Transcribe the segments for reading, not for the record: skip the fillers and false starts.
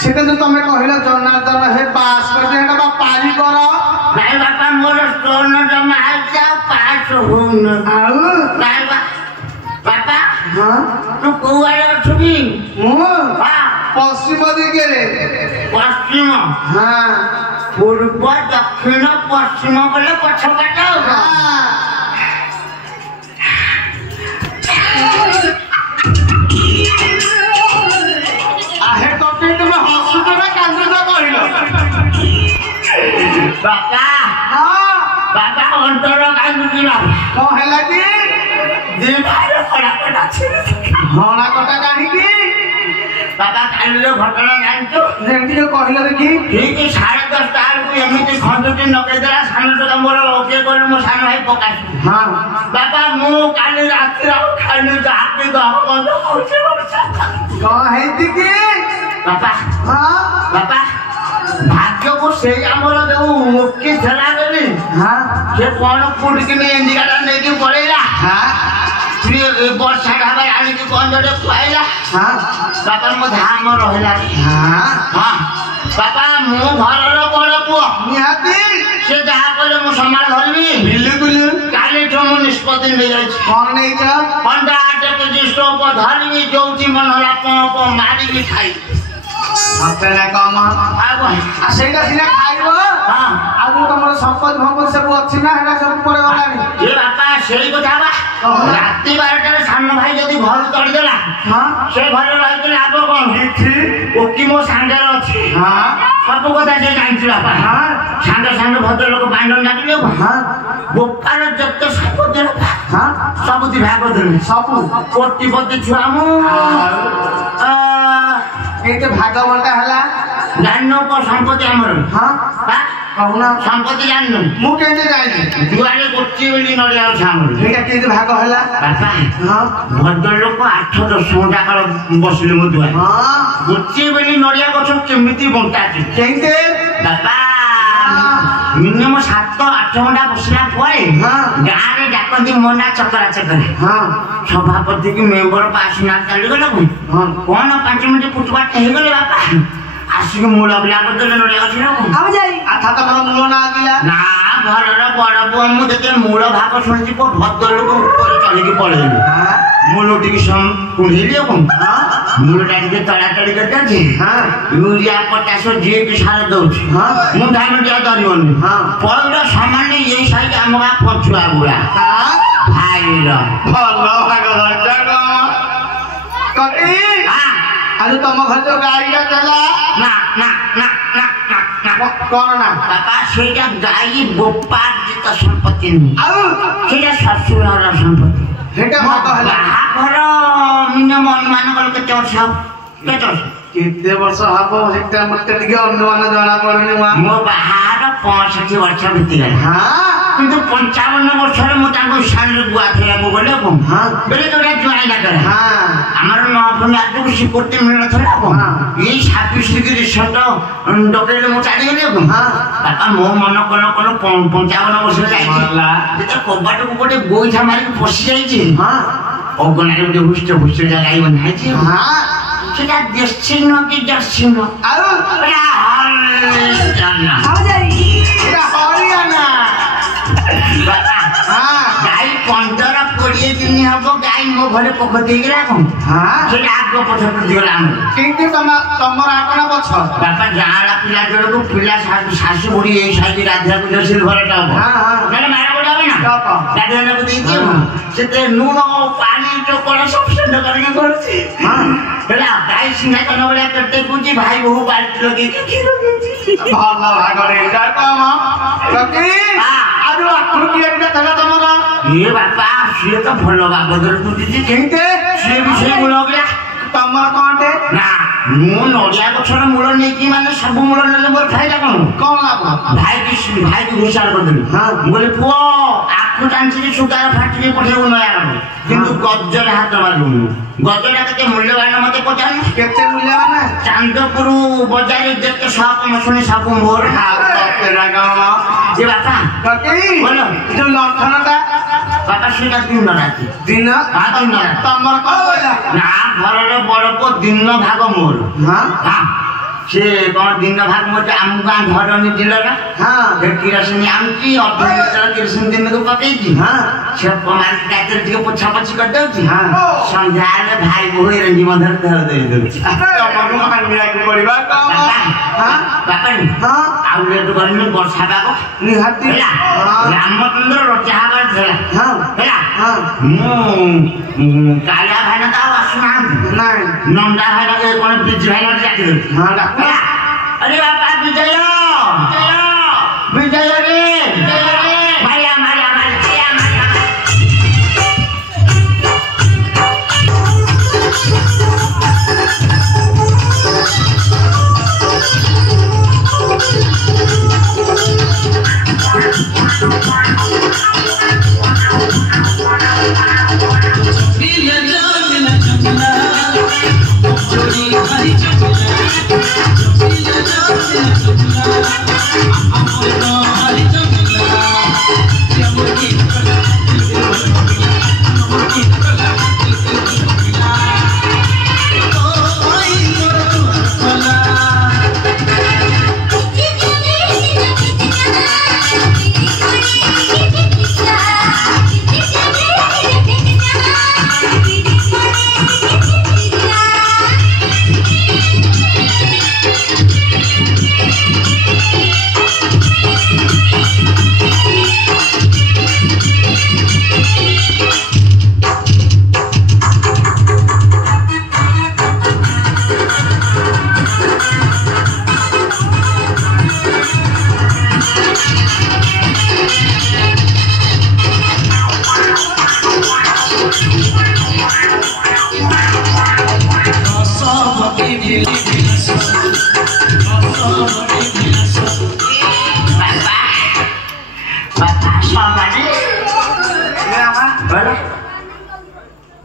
সেটা তো তুমি কহিল জনার্দন হে পাস করতে এটা বা পারি কর নাই বাপা মোর স্টোন জমা আছে পাস হোন আউ নাই বাপা হ্যাঁ তু কোয়ারে অছু কি মু হ্যাঁ পশ্চিম দিকে পশ্চিম হ্যাঁ পূর্ব দক্ষিণ পশ্চিম বলে পছপটে আহে কপি তুমি হসুত না কান্দুত কহিল বাপা হ্যাঁ বাপা অন্তর কান্দুছিল কো হেলা কি যে ভাইরে ফলাফল আছে হনা কটা কাহিকি বাপা কালির ঘটনা জানছো যেমতি কহিল দেখি ঠিক 10:30 বেଳକୁ ଏମିତି ଖଣ୍ଡୁଟି ନକେଇଦେଲା ସାନ ଟୋକା ମୋର ଓକେ କରି ମୋ ସାନ ଭାଇ ପକାଇଛି ହଁ ବାପା ମୁଁ କାଲି ରାତିରେ ଆଉ ଖାଇନି ଯାହାକି ଦହ ବନ୍ଦ ହଉଛି କଣ ହେଇଛି କି ବାପା ହଁ ବାପା ଭାଗ୍ୟକୁ ସେଇ ଆମର ଯୋଉ ଓକି ଥିଲା ବୋଲି ହଁ ସେ କଣ ପୁଡ଼ିକିନି ଇଣ୍ଡିକାଟା ନେଇକି ପଳେଇଲା ହଁ ବର୍ଷା ଢାବା ଆଣିକି ଗଞ୍ଜଟେ ଖୁଆଇଲା ହଁ ବାପା ମୋ ଧାମ ରହିଲା ହଁ ହଁ ବାପା ମୁଁ ଘରର ବଡ଼ ପୁଅ ନିହାତି ସେ ଯାହା କଲେ ମୁଁ ସମ୍ଭାଳ ଧରିବି ବିଲକୁଲ କାଲିଠୁ ମୁଁ ନିଷ୍ପତ୍ତି ନେଇଯାଇଛି କଣ ନେଇଛ ଖଣ୍ଡା ଟେକିଛି ଷ୍ଟୋପ ଧରିବି ଯୋଉଠି ମନ ହେଲା ପମ୍ପ ମାରିକି ଖାଇବି ମତେ କମ ସେଇଟା ସିନା ଖାଇବ ଆଉ ତମର ସମ୍ପତ୍ତି ଫମ୍ପତ୍ତି ସବୁ ଅଛି ନା ସେଟା ସବୁ ପରେ ଗଲାଣି ଏ ବାପା ସେଇ କଥା ବା ରାତି 12ଟାରେ ସାନ ଭାଇ ଯଦି ଘରୁ ତଡ଼ିଦେଲା ସେ ଘରେ ରହିକି ଲାଭ କଣ ଓକି ମୋ ସାଙ୍ଗରେ ଅଛି ସବୁ କଥା ସେ ଜାଣିଛି ବାପା ସାଙ୍ଗେ ସାଙ୍ଗେ ଭଦ୍ରଲୋକ ବାଇଣ୍ଡନ ଡାକିଲେ ଗୋପାଳ ଯେତେ ସମ୍ପତ୍ତି ସବୁଠି ଭାଗ ଦେଲେ ସବୁ କୋଟିପତି ଛୁଆ ମୁଁ ଏଇଟା ଭାଗ ବଣ୍ଟା ହେଲା ଜାଣିନ କଣ ସମ୍ପତ୍ତି ଆମର କହୁନ ସମ୍ପତ୍ତି ଜାଣିନ ମୁଁ କେମିତି ଜାଣିନି ଦୁଆରେ ଗୋଟିଏ ବେଳି ନଡ଼ିଆ ଅଛି ଆମର ଏଇଟା କେମିତି ଭାଗ ହେଲା ବାପା ଭଦ୍ରଲୋକ 8-10 ଘଣ୍ଟା କାଳ ବସିଲେ ମୋ ଦୁଆରେ ଗୋଟିଏ ବେଳି ନଡ଼ିଆ ଗଛ କେମିତି ବଣ୍ଟାଛି କେମିତି ବାପା ମିନିମମ୍ 7-8 ଘଣ୍ଟା ବସିଲା ପରେ ଗାଁରେ ଡାକନ୍ତି ମୋ ନା ଚକରା ଚକରା ସଭାପତି କି ମେମ୍ବର ପାସ୍ ନା ଚାଲିଗଲା କଣ 5 ମିନିଟ୍ ଫୁଟବାଟ ହେଇଗଲେ ବାପା ଆସିକି ମୂଳ ବିଲା କରିଦେଲେ ନଡ଼ିଆ ଗଛରେ ତମର ମୂଳ ନା ଆସିଲା ନା ଘରର ବଡ ପୁଅ ମୁଁ ଯେତେ ମୂଳ ଭାଗ ଶୁଣିଛି ଭଦ୍ରଲୋକ ଉପରେ ଚଢିକି ପଳେଇଲି ମୂଳ ଟିକେ କୁଢେଇଲି ଆଉ ମୂଳଟା ଟିକେ ତଳାତଳି କରିଦେଉଛି ୟୁରିଆ ପଟାସ ଯିଏକି ସାର ଦଉଛି ମୁଁ ଧାନ ଟିକେ ଧରିବନି ପଇଡ଼ ସମାନ ଏଇ ସାଇଜ ଆମ ଗାଁ ପଛୁଆ ଗୁଡା ଭାଇର ଭଲ ଭାଗ ଆଉ ତମ ଘରେ ଯୋଉ ଗାଈଟା ଥିଲା ନା ନା ନା ନା କଣ ନା ବାପା ସେଇଟା ଗାଈ ବୋପାର୍ଜିତ ସମ୍ପତ୍ତି ନୁହେଁ ଆଉ ସେଇଟା ଶ୍ୱଶୁରର ସମ୍ପତ୍ତି ସେଇଟା ଭାଗ ହେଲା ବାହାଘର ମିନିମମ୍ ଅନୁମାନ କଲେ କେତେ ବର୍ଷ କେତେ ବର୍ଷ କେତେ ବର୍ଷ ହବ ସେଟା ମତେ ଟିକେ ଅନୁମାନ ଜଣା ପଡୁନି ମୋ ବାହାର 65 ବର୍ଷ ବିତିଗଲା କିନ୍ତୁ 55 ବର୍ଷରେ ମୁଁ ତାଙ୍କୁ ସାଙ୍ଗରେ ଗୁଆ ଖେଳିବାକୁ ଗଲେ ବେଲେ ଯୋଉଟା ଜୁଆଇ ଡାକରେ ଆମର ନଅଫୁଣି ଆଗକୁ ସିକ୍ୟୁରିଟି ମିଳୁନଥିଲା ଏଇ 26 ଡିଗ୍ରୀ ରିସେଣ୍ଟ ଡକେଇଲେ ମୁଁ ଚାଲିଗଲି ବାପା ମୋ ମନ କଣ 55 ବର୍ଷରେ ଯାଇଛି ଯେତେବେଳେ କବାଟକୁ ଗୋଟେ ଗୋଇଠା ମାରିକି ପଶି ଯାଇଛି ଅଗଣାରେ ଗୋଟେ ହୁଷ୍ଟ ଜାଗା ବନ୍ଧାଇଛି ସେଟା ଦେଶିନ କି ଦର୍ଶିନ ଆଉ ଗାଈ 15-20 ଦିନ ହବ ଗାଈ ମୋ ଘରେ ପୋଖ ଦେଇକିଲା ସେଟା ଆଗ ପଛ ଦିଗଲା କିନ୍ତୁ ତମର ଆଗଣା ପଛ ବାପା ଗାଁଲା ପିଲା ଜଣକୁ ପିଲା ଶାଶୁ ବୁଢୀ ଏଇ ସାଇଡ୍ ରାଧିବାକୁ ଯୋଉ ସିଲଭରଟା ହବ ମାନେ ମାର ଗୋଟେ হবে না ଗାଧେଇବାକୁ ଦେଇଛି ସେତେ ଲୁଣ ପାଣି ଚୋକଡ଼ ସବୁ ସେଣ୍ଡ କରିକି କରୁଛି ହେଲା ଗାଈ ସିଂହାସନ ଭଳିଆ ପେଟେ କୁଛି ଭାଇ ବୋହୁ ବାଲ୍ଟି ଲଗେଇକି କ୍ଷୀର ଦେଇଛି ଭଲ ଭାଗରେ ଏଇଟା କମ ये बापा सी तो भल बाबदर तुझी केंते सी विषय मूल गया तमर कोंटे ना मु नडिया गछर मूल नै कि माने सब मूल नेले मोर फायदा कोन लाभ भाई की घोषणा कर देली बोले पुओ आखु जानछि सुगार फाटी पठेउ नया किंतु गज्जर हाथ मारू गज्जरा केते मूल्यवान मते पचान केते मूल्यवान चांदपुर बाजार जेते साप मसुनी साप मोर तेरा गाँव ये बापा बोलो जो लंठनटा बापा सीधा दिन राति दिन दिन तमर ना घर बड़ पो दिन भाग मोर से कौन दिन भाग मोटे आम गाँ धरनी जिला किरोसिन आमची किरोसिन दिन को पकई से पोछा पोछी कर दे संध्या भाई बोह रंजी मधर धर दे वर्षा पाग निहाती रामचंद्र रचा कालिया भाई ना आसुना नंदा भाई कौन बिज भाई चाकरी अरे बापा विजय विजय रे मारिया मारिया मारिया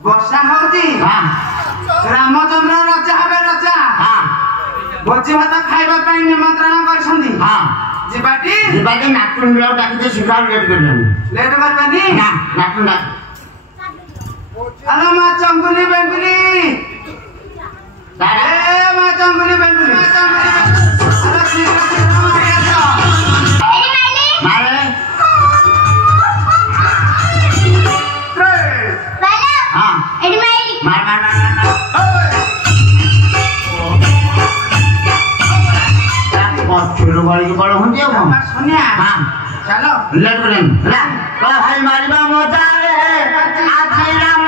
वर्षा होती रामचंद्र रचा हबे रचा भोजी भात खाइबा पई निमंत्रण करछंदी जिबाटी जिबाटी नाटुन लो डाकी दे शिकार लेट करनी लेट करबनी ना नाटुन ना अरे मा चंगुली बेंगुली दादा ए मा चंगुली बेंगुली अरे शीघ्र शीघ्र मारिया तो मारे एडी माइली मार मार मार बहुत छोड़ो वाली के बड़ो होंगे हम सुनिया हां चलो लेट करें ला तो भाई मारिबा मजा रे आज राम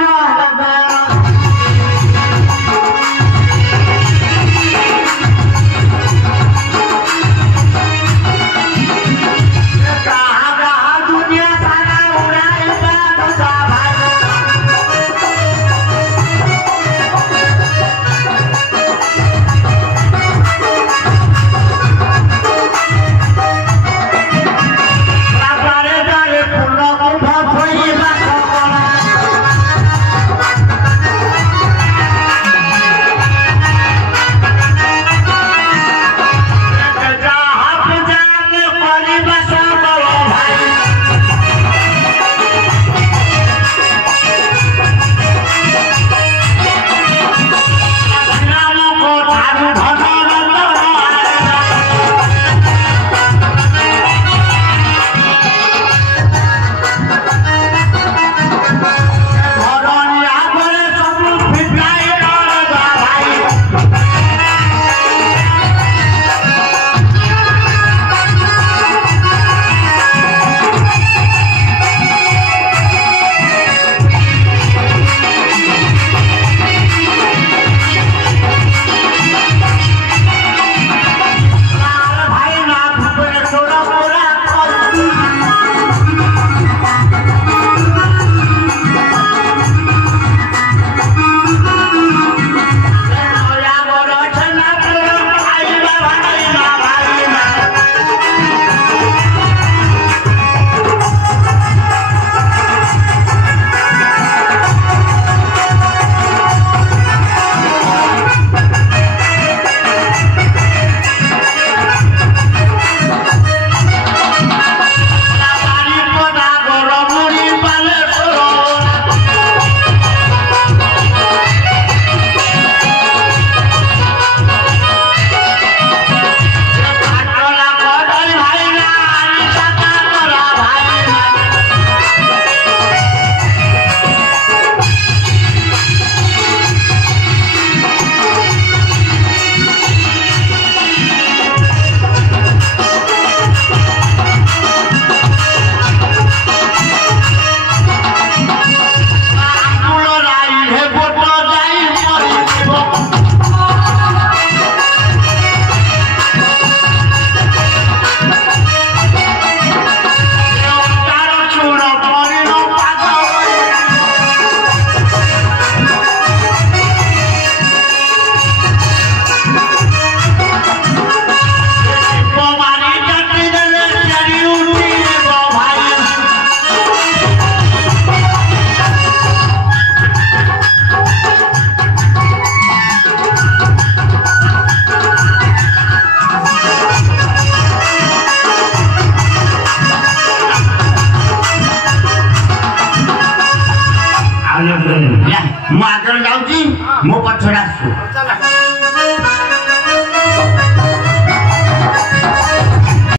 ମୁଁ ଆଗରେ ଯାଉଛି ମୋ ପଛରେ ଆସୁ